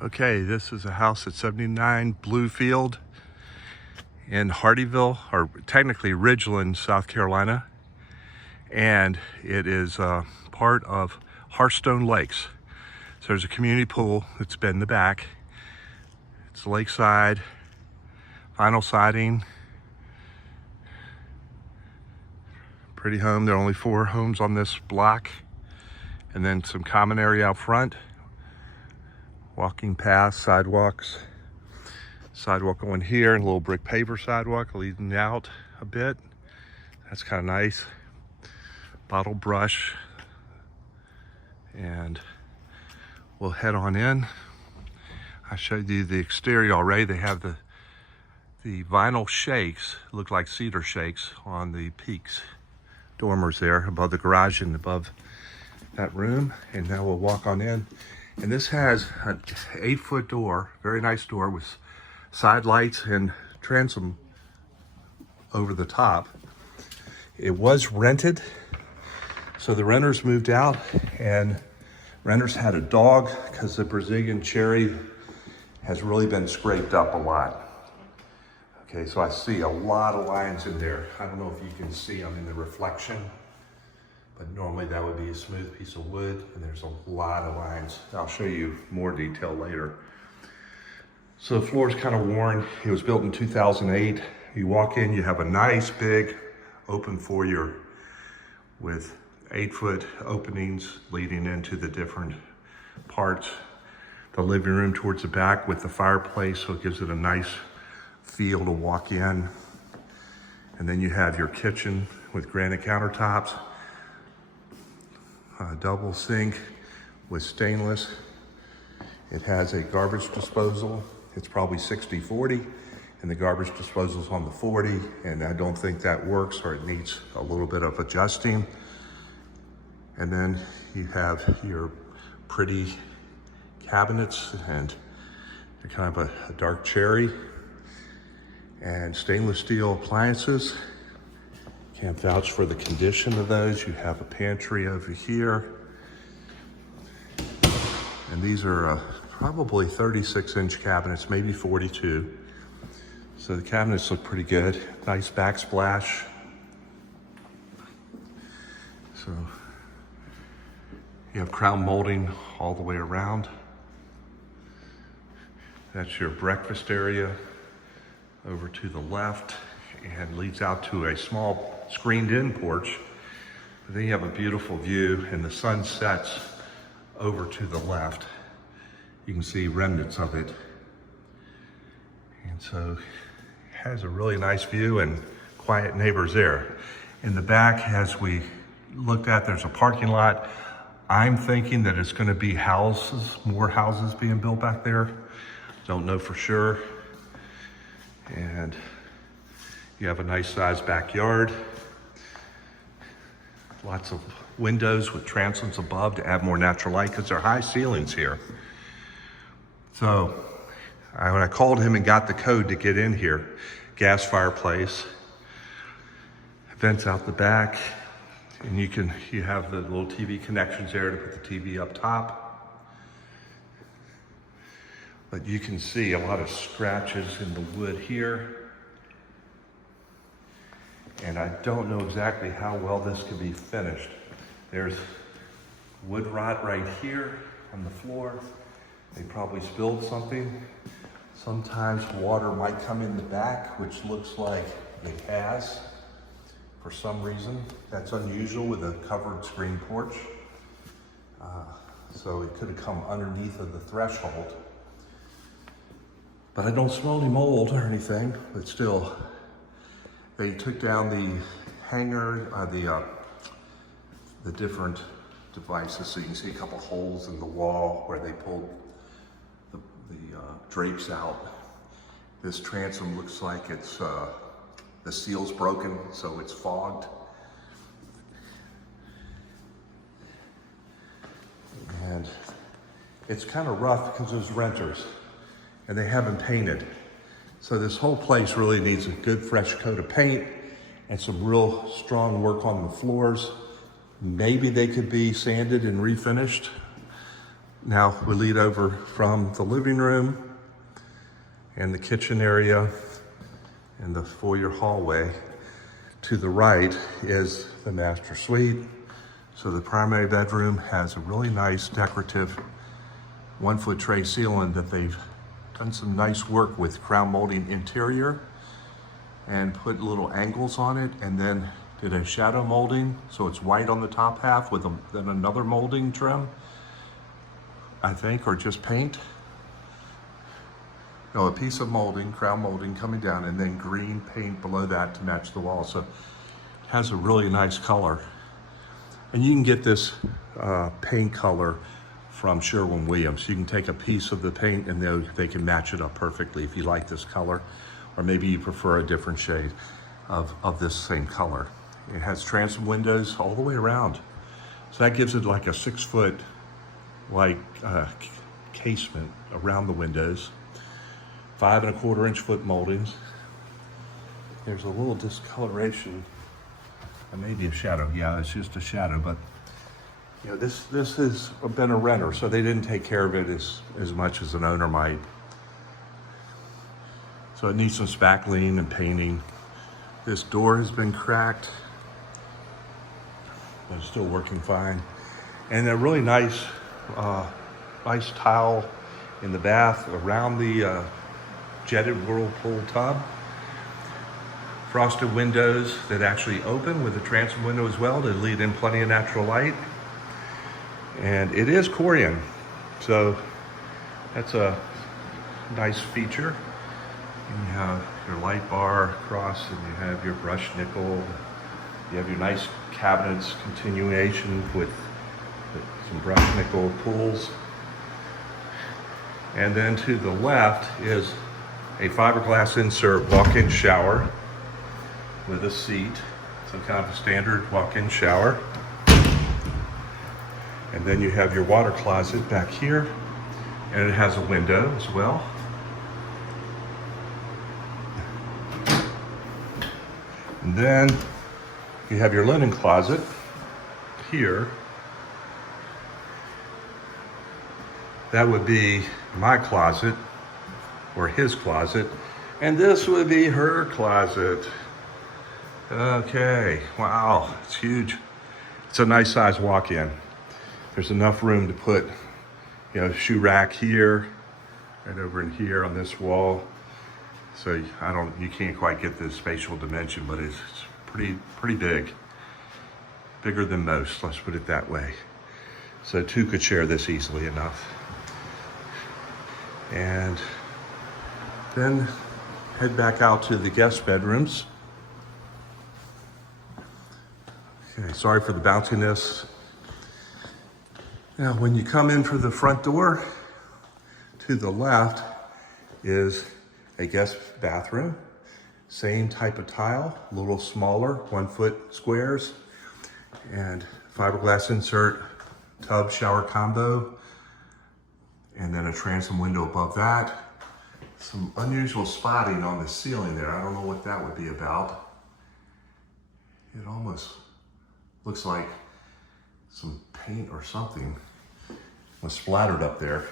Okay, this is a house at 79 Bluefield in Hardyville, or technically Ridgeland, South Carolina. And it is part of Hearthstone Lakes. So there's a community pool that's been in the back. It's lakeside, vinyl siding. Pretty home. There are only 4 homes on this block. And then some common area out front. Walking paths, sidewalks. Sidewalk going here, and a little brick paver sidewalk leading out a bit. That's kind of nice. Bottle brush. And we'll head on in. I showed you the exterior already. They have the vinyl shakes, look like cedar shakes on the peaks. Dormers there above the garage and above that room. And now we'll walk on in. And this has an 8-foot door, very nice door with side lights and transom over the top. It was rented, so the renters moved out, and renters had a dog because the Brazilian cherry has really been scraped up a lot. Okay, so I see a lot of lines in there. I don't know if you can see them in the reflection, but normally that would be a smooth piece of wood, and there's a lot of lines. I'll show you more detail later. So the floor is kind of worn. It was built in 2008. You walk in, you have a nice big open foyer with 8-foot openings leading into the different parts. The living room towards the back with the fireplace, so it gives it a nice feel to walk in. And then you have your kitchen with granite countertops. Double sink with stainless. It has a garbage disposal. It's probably 60-40, and the garbage disposal is on the 40, and I don't think that works, or it needs a little bit of adjusting. And then you have your pretty cabinets, and they're kind of a dark cherry, and stainless steel appliances. Can't vouch for the condition of those. You have a pantry over here. And these are probably 36-inch cabinets, maybe 42. So the cabinets look pretty good. Nice backsplash. So you have crown molding all the way around. That's your breakfast area over to the left, and leads out to a small screened-in porch. But then you have a beautiful view, and the sun sets over to the left. You can see remnants of it. And so it has a really nice view and quiet neighbors there. In the back, as we looked at, there's a parking lot. I'm thinking that it's going to be houses, more houses being built back there. Don't know for sure. And you have a nice sized backyard. Lots of windows with transoms above to add more natural light because there are high ceilings here. So when I called him and got the code to get in here, gas fireplace, vents out the back, and you have the little TV connections there to put the TV up top. But you can see a lot of scratches in the wood here. And I don't know exactly how well this could be finished. There's wood rot right here on the floor. They probably spilled something. Sometimes water might come in the back, which looks like it has for some reason. That's unusual with a covered screen porch. So it could have come underneath of the threshold. But I don't smell any mold or anything, but still. They took down the hanger, the different devices, so you can see a couple holes in the wall where they pulled the drapes out. This transom looks like it's the seal's broken, so it's fogged. And it's kind of rough because there's renters, and they haven't painted. So this whole place really needs a good fresh coat of paint and some real strong work on the floors. Maybe they could be sanded and refinished. Now we lead over from the living room and the kitchen area and the foyer hallway. To the right is the master suite. So the primary bedroom has a really nice decorative 1-foot tray ceiling that they've done some nice work with crown molding interior and put little angles on it, and then did a shadow molding. So it's white on the top half with then another molding trim, I think, or just paint. No, a piece of molding, crown molding coming down, and then green paint below that to match the wall. So it has a really nice color. And you can get this paint color from Sherwin-Williams. You can take a piece of the paint and they can match it up perfectly if you like this color, or maybe you prefer a different shade of this same color. It has transom windows all the way around. So that gives it like a 6-foot casement around the windows. 5 1/4 foot moldings. There's a little discoloration. Maybe a shadow. Yeah, it's just a shadow, but you know, this has been a renter, so they didn't take care of it as much as an owner might. So it needs some spackling and painting. This door has been cracked, but it's still working fine. And a really nice tile in the bath around the jetted whirlpool tub. Frosted windows that actually open with a transom window as well to lead in plenty of natural light. And it is Corian, so that's a nice feature. And you have your light bar across, and you have your brushed nickel. You have your nice cabinets continuation with some brushed nickel pools. And then to the left is a fiberglass insert walk-in shower with a seat. So kind of a standard walk-in shower. And then you have your water closet back here, and it has a window as well. And then you have your linen closet here. That would be my closet, or his closet, and this would be her closet. Okay, wow, it's huge. It's a nice size walk-in. There's enough room to put, you know, shoe rack here, right over in here on this wall. So you can't quite get the spatial dimension, but it's pretty big. Bigger than most, let's put it that way. So 2 could share this easily enough. And then head back out to the guest bedrooms. Okay, sorry for the bounciness. Now, when you come in through the front door, to the left is a guest bathroom. Same type of tile, a little smaller, 1-foot squares, and fiberglass insert, tub shower combo, and then a transom window above that. Some unusual spotting on the ceiling there. I don't know what that would be about. It almost looks like some paint or something was splattered up there.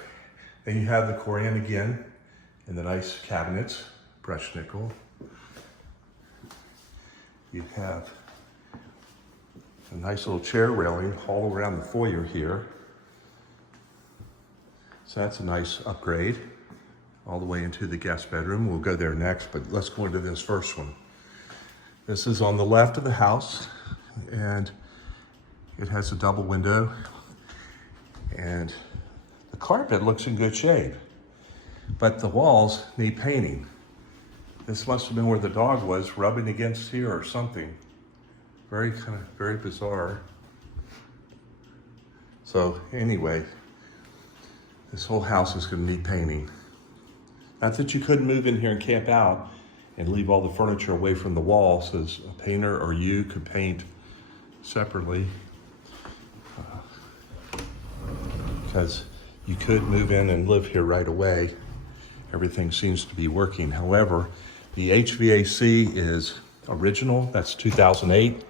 Then you have the Corian again in the nice cabinets, brushed nickel. You have a nice little chair railing all around the foyer here. So that's a nice upgrade all the way into the guest bedroom. We'll go there next, but let's go into this first one. This is on the left of the house, and it has a double window, and the carpet looks in good shape, but the walls need painting. This must have been where the dog was rubbing against here or something. Very bizarre. So anyway, this whole house is gonna need painting. Not that you couldn't move in here and camp out and leave all the furniture away from the wall, so a painter or you could paint separately. Because you could move in and live here right away. Everything seems to be working. However, the HVAC is original, that's 2008.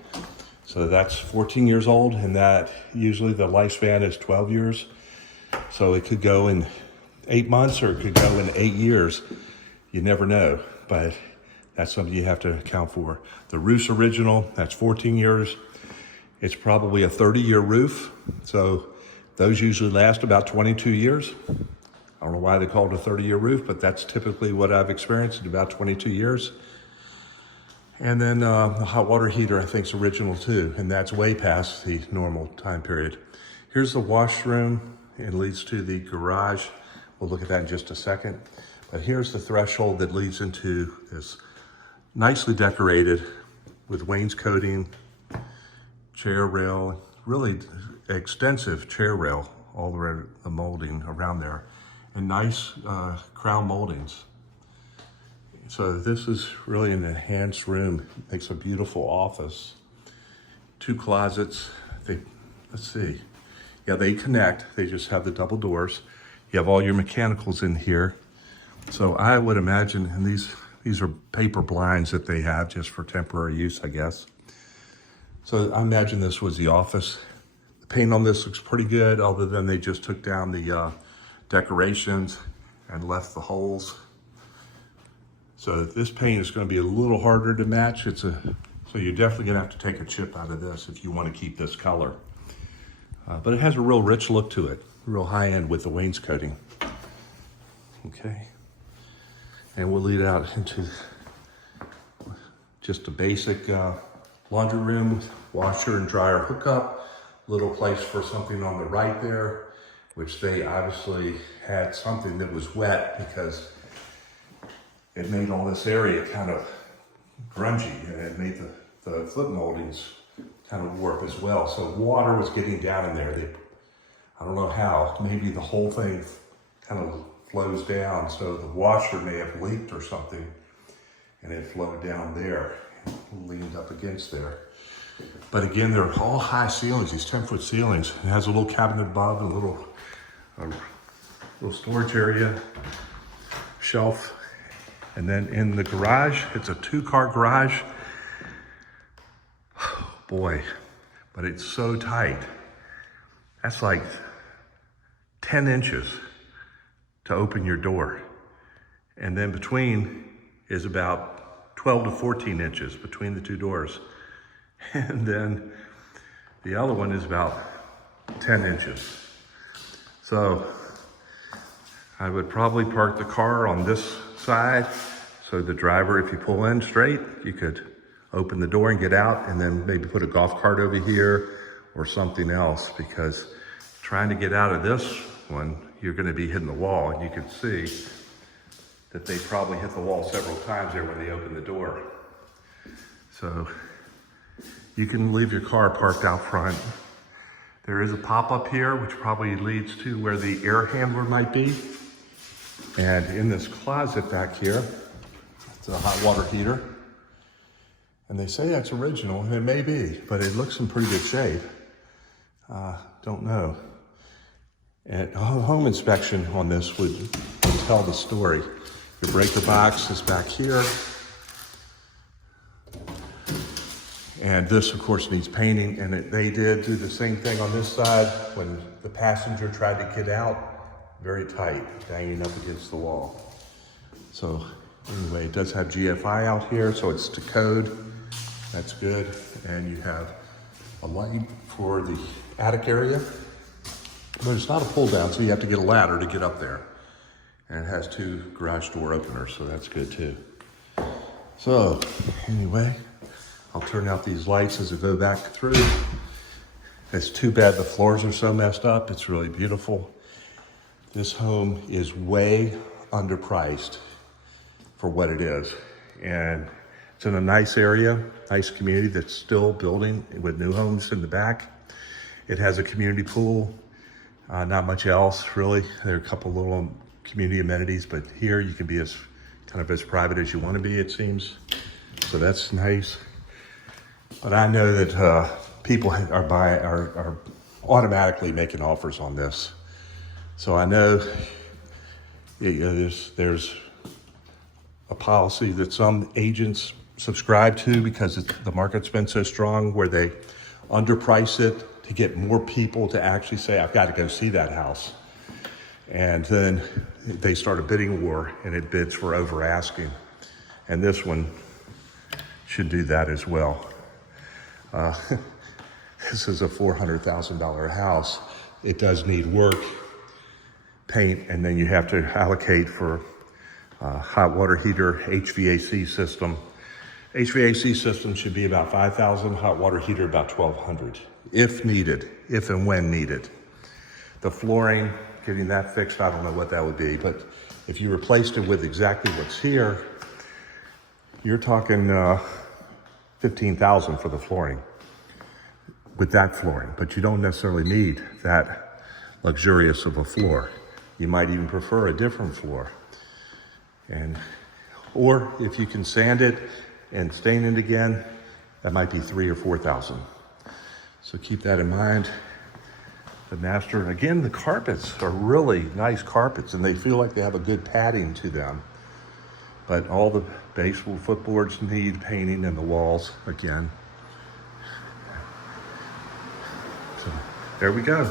So that's 14 years old, and that usually the lifespan is 12 years. So it could go in 8 months or it could go in 8 years. You never know, but that's something you have to account for. The roof's original, that's 14 years. It's probably a 30-year roof, so those usually last about 22 years. I don't know why they call it a 30-year roof, but that's typically what I've experienced in about 22 years. And then the hot water heater, I think, is original too, and that's way past the normal time period. Here's the washroom. It leads to the garage. We'll look at that in just a second. But here's the threshold that leads into this nicely decorated with wainscoting, chair rail, really extensive chair rail all around the molding around there, and nice crown moldings. So this is really an enhanced room. Makes a beautiful office. 2 closets. Let's see. Yeah, they connect. They just have the double doors. You have all your mechanicals in here. So I would imagine, and these are paper blinds that they have just for temporary use, I guess. So I imagine this was the office. The paint on this looks pretty good, other than they just took down the decorations and left the holes. So this paint is going to be a little harder to match. So you're definitely going to have to take a chip out of this if you want to keep this color. But it has a real rich look to it, real high end with the wainscoting. Okay. And we'll lead out into just a basic laundry room, washer and dryer hookup, little place for something on the right there, which they obviously had something that was wet because it made all this area kind of grungy, and it made the foot moldings kind of warp as well. So water was getting down in there. I don't know how, maybe the whole thing kind of flows down. So the washer may have leaked or something, and it flowed down there, leaned up against there. But again, they're all high ceilings, these 10-foot ceilings. It has a little cabinet above and a little storage area, shelf. And then in the garage, it's a 2-car garage. Oh, boy, but it's so tight. That's like 10 inches to open your door. And then between is about 12 to 14 inches between the 2 doors. And then the other one is about 10 inches. So I would probably park the car on this side, so the driver, if you pull in straight, you could open the door and get out, and then maybe put a golf cart over here or something else, because trying to get out of this one, you're going to be hitting the wall, and you can see that they probably hit the wall several times there when they opened the door. So you can leave your car parked out front. There is a pop-up here, which probably leads to where the air handler might be. And in this closet back here, it's a hot water heater. And they say that's original, and it may be, but it looks in pretty good shape. Don't know. And a home inspection on this would tell the story. The breaker box is back here. And this, of course, needs painting, and they did do the same thing on this side when the passenger tried to get out. Very tight, banging up against the wall. So anyway, it does have GFI out here, so it's to code. That's good. And you have a light for the attic area, but it's not a pull down, so you have to get a ladder to get up there. And it has 2 garage door openers, so that's good too. So anyway, I'll turn out these lights as I go back through. It's too bad the floors are so messed up. It's really beautiful. This home is way underpriced for what it is. And it's in a nice area, nice community that's still building with new homes in the back. It has a community pool, not much else really. There are a couple little community amenities, but here you can be as kind of as private as you want to be, it seems. So that's nice. But I know that people are automatically making offers on this. So I know there's a policy that some agents subscribe to because the market's been so strong, where they underprice it to get more people to actually say, I've got to go see that house. And then they start a bidding war, and it bids for over asking. And this one should do that as well. This is a $400,000 house. It does need work, paint, and then you have to allocate for hot water heater, HVAC system. HVAC system should be about $5,000, hot water heater about $1,200, if needed, if and when needed. The flooring, getting that fixed, I don't know what that would be, but if you replaced it with exactly what's here, you're talking $15,000 for the flooring, with that flooring, but you don't necessarily need that luxurious of a floor. You might even prefer a different floor. Or if you can sand it and stain it again, that might be $3,000 or $4,000. So keep that in mind. The master, again, the carpets are really nice carpets, and they feel like they have a good padding to them. But all the baseboard footboards need painting, and the walls again. So there we go.